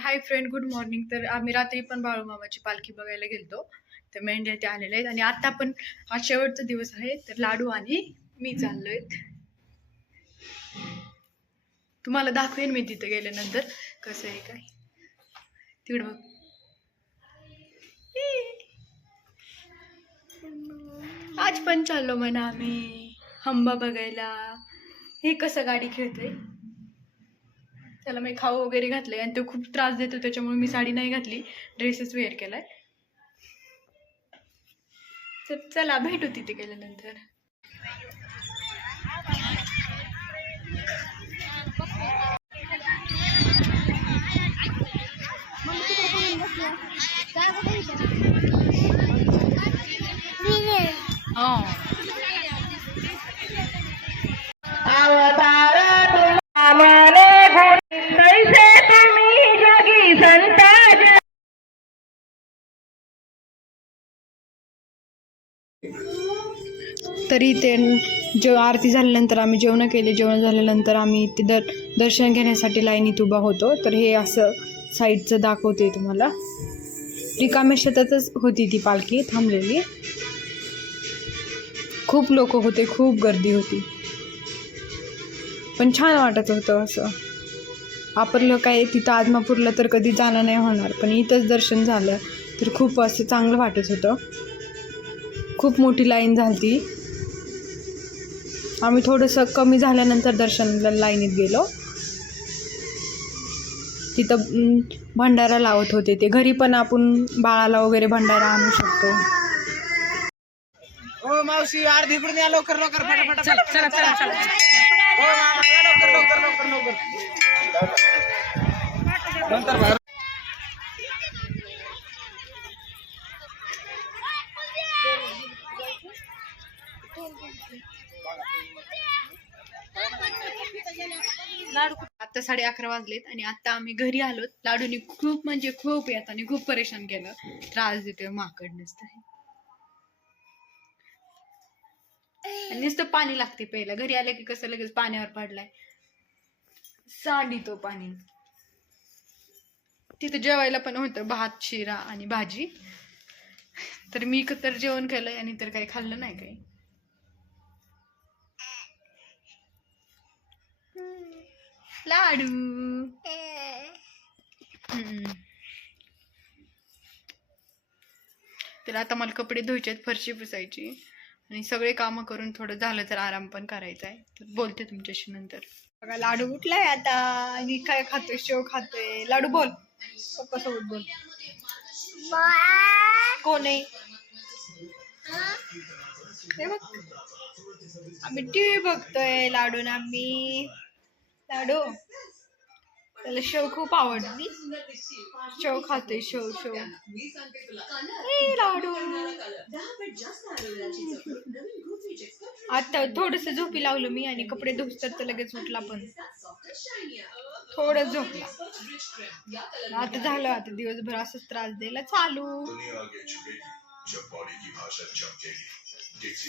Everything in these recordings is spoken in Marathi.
Hi friend, good morning. तर आम्ही रात्री पण बाळूमामाची पालखी बघायला गेलतो. तर मेंढ्या ते आलेले आहेत आणि आता पण आज शेवटचा दिवस आहे. तर लाडू आणि मी चाललोय. तुम्हाला दाखवेन मी तिथे गेल्यानंतर कसं आहे काय. तिकडं बघ. आज पण चाललो म्हणा आम्ही हंबा बघायला. हे कसं गाडी खेळतोय. त्याला मी खाऊ वगैरे घातलंय आणि तो खूप त्रास देतो, त्याच्यामुळे मी साडी नाही घातली, ड्रेसच वेअर केलाय. तर चला भेटू तिथे गेल्यानंतर. तरी ते आरती झाल्यानंतर आम्ही जेवण केले. जेवण झाल्यानंतर आम्ही ते दर्शन घेण्यासाठी लाईनीत उभा होतो. तर हे असं साईडचं दाखवते तुम्हाला. रिकाम्या शेतातच होती ती पालखी थांबलेली. खूप लोक होते, खूप गर्दी होती, पण छान वाटत होतं. असं आपलं काय तिथं आदमापूरला तर कधी जाणं नाही होणार, पण इथंच दर्शन झालं तर खूप असं चांगलं वाटत होतं. खूप मोठी लाईन झाली. आम्ही थोडंसं कमी झाल्यानंतर दर्शनाला लाईनीत गेलो. तिथं भंडारा लावत होते ते. घरी पण आपण बाळाला वगैरे भंडारा आणू शकतो. ओ मावशी अर्धी इकडून या, लवकर लवकर फटाफट. चला चला चला चला. हो मामा या लवकर लवकर लवकर लवकर. नंतर बाहेर. आता 11:30 वाजलेत आणि आता आम्ही घरी आलोत. लाडूनी खूप म्हणजे खूप येताना खूप परेशान केलं. त्रास देतोय माकड नसतं. नुसतं पाणी लागते पहिलं. घरी आलं की कसं लगेच पाण्यावर पडलाय. सांडी तो पाणी. तिथं जेवायला पण होतं भात, शिरा आणि भाजी. तर मी तर जेवण केलंय आणि तर काही खाल्लं नाही काही. लाडू तर आता मला कपडे धुवायचे आहेत, फरशी पुसायची आणि सगळे कामं करून थोडं झालं तर आराम पण करायचा आहे. तर बोलते तुमच्याशी नंतर. बघा लाडू उठलाय आता आणि काय खातोय, शेव खातोय. लाडू बोल, पप्पा सोबत बोल. कोण आहे? हे बघ, आम्ही टीव्ही बघतोय लाडून. आम्ही लाडू त्याला शेव खूप आवडती. शेव खातोय, शेव शेव. लाडू आता थोडस झोपी लावलं मी आणि कपडे धुस तर लगेच उठला. पण थोडं झोपला. आता झालं, आता दिवसभर असंच त्रास द्यायला चालू.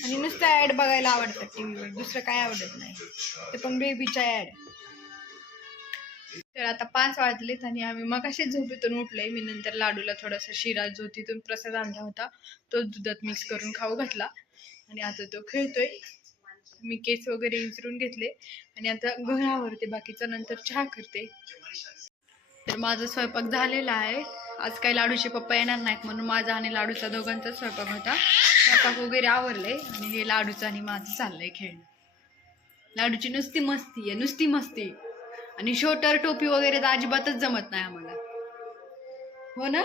आणि नुसतं ऍड बघायला आवडतं टीव्हीवर, दुसरं काय आवडत नाही. ते पण बेबीच्या ऍड. तर आता 5 वाजलेत आणि आम्ही मग असेच झोपेतून उठलोय. मी नंतर लाडूला थोडासा शिरा जो तिथून प्रसाद आणला होता तो दुधात मिक्स करून खाऊ घातला आणि आता तो खेळतोय. मी केस वगैरे विचारून घेतले आणि आता घर आवरते, बाकीचा नंतर चहा करते. तर माझा स्वयंपाक झालेला आहे. आज काही लाडूचे पप्पा येणार नाहीत म्हणून माझा आणि लाडूचा दोघांचा स्वयंपाक होता. स्वयंपाक वगैरे आवरले आणि हे लाडूचं आणि माझं चाललंय खेळणं. लाडूची नुसती मस्ती आहे, नुसती मस्ती. आणि शोटर टोपी वगैरे तर अजिबातच जमत नाही आम्हाला. हो ना?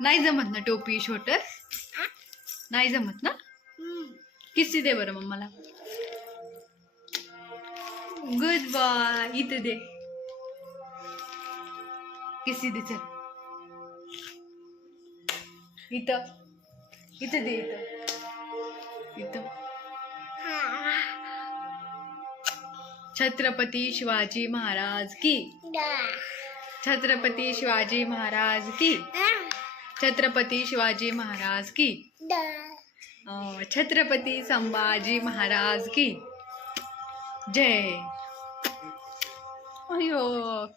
नाही जमत ना टोपी शोटर? नाही जमत ना? किस्सी दे बरं मम्माला. Good boy. इथं दे किस्सी दे. चल इथं इथं दे. इथं इथं. छत्रपती शिवाजी महाराज की. छत्रपती शिवाजी महाराज की. छत्रपती शिवाजी महाराज की. छत्रपती संभाजी महाराज की जय. अयो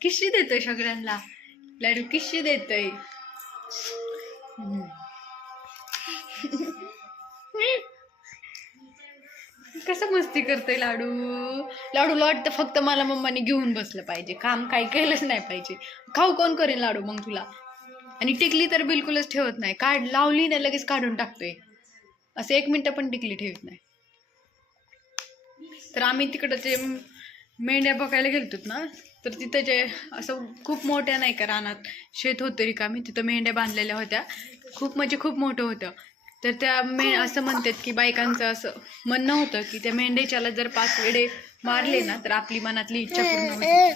किशी देतोय सगळ्यांना. लाडू किशी देतोय. कसं मस्ती करतोय लाडू. लाडूला वाटतं फक्त मला मम्माने घेऊन बसलं पाहिजे, काम काही केलंच नाही पाहिजे. खाऊ कोण करेल लाडू मग तुला. आणि टिकली तर बिलकुलच ठेवत नाही, लावली ना लगेच काढून टाकतोय. असं 1 मिनिट पण टिकली ठेवत नाही. तर आम्ही तिकडं ते मेंढ्या बघायला गेलतो ना, तर तिथं जे असं खूप मोठ्या नाही का रानात शेत होतं रिकामी, तिथं मेंढ्या बांधलेल्या होत्या. खूप म्हणजे खूप मोठं होतं. तर त्या असं म्हणतात की बायकांचं असं म्हणणं होतं की त्या मेंढ्याच्याला जर 5 वेडे मारले ना तर आपली मनातली इच्छा पूर्ण होते.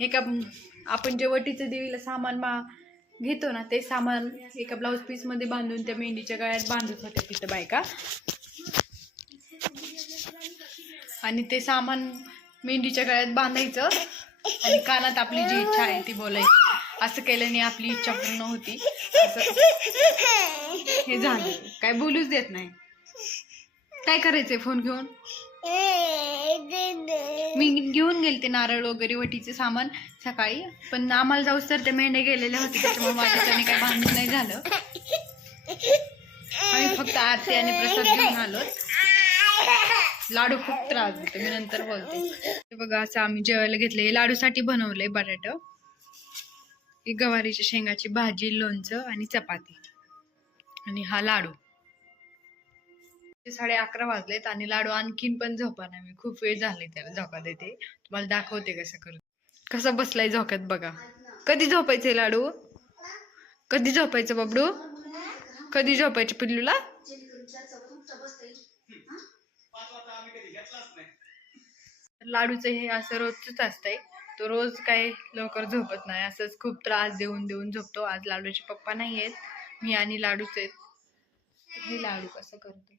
हे का आपण जे वटीचं देवीला सामान घेतो ना, ते सामान एका ब्लाऊज पीसमध्ये बांधून त्या मेंढीच्या गळ्यात बांधत होत्या तिथं बायका. आणि ते सामान मेंढीच्या गळ्यात बांधायचं आणि कानात आपली जी इच्छा आहे ती बोलायची. असं केल्याने आपली इच्छा पूर्ण होती. असं हे झालं, काय बोलूच देत नाही. काय करायचंय फोन घेऊन. मी घेऊन गेलते नारळ वगैरे वटीचे सामान सकाळी, पण आम्हाला जाऊस तर ते मेंढे गेलेले होते, त्याच्यामुळे माझ्याच्याने काही बांधून नाही झालं. आम्ही फक्त आरती आणि प्रसाद घेऊन आलो. लाडू खूप त्रास देते, मी नंतर बोलते. हे बघा असं आम्ही जेवायला घेतले. हे लाडूसाठी बनवलंय बटाटा, गवारीच्या शेंगाची भाजी, लोणचं आणि चपाती. आणि हा लाडू. 11:30 वाजलेत आणि लाडू आणखीन पण झोपा नाही. मी खूप वेळ झाले त्याला झोका देते. तुम्हाला दाखवते कसं करत. कसं बसलाय झोक्यात बघा. कधी झोपायचंय लाडू. कधी झोपायचं बबडू. कधी झोपायचं पिल्लूला. लाडूचं हे असं रोजच असतंय. तो रोज काही लवकर झोपत नाही, असंच खूप त्रास देऊन देऊन झोपतो. आज लाडूचे पप्पा नाही आहेत, मी आणि लाडूच आहेत. हे लाडू कसं करते.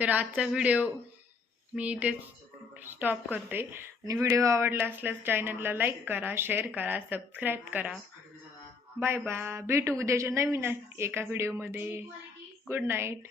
तर आजचा व्हिडिओ मी इथे स्टॉप करते. आणि व्हिडिओ आवडला असल्यास चॅनलला लाईक करा, शेअर करा, सबस्क्राईब करा. Bye bye. भेटू उद्याच्या नवीन एका व्हिडिओमध्ये. Good night.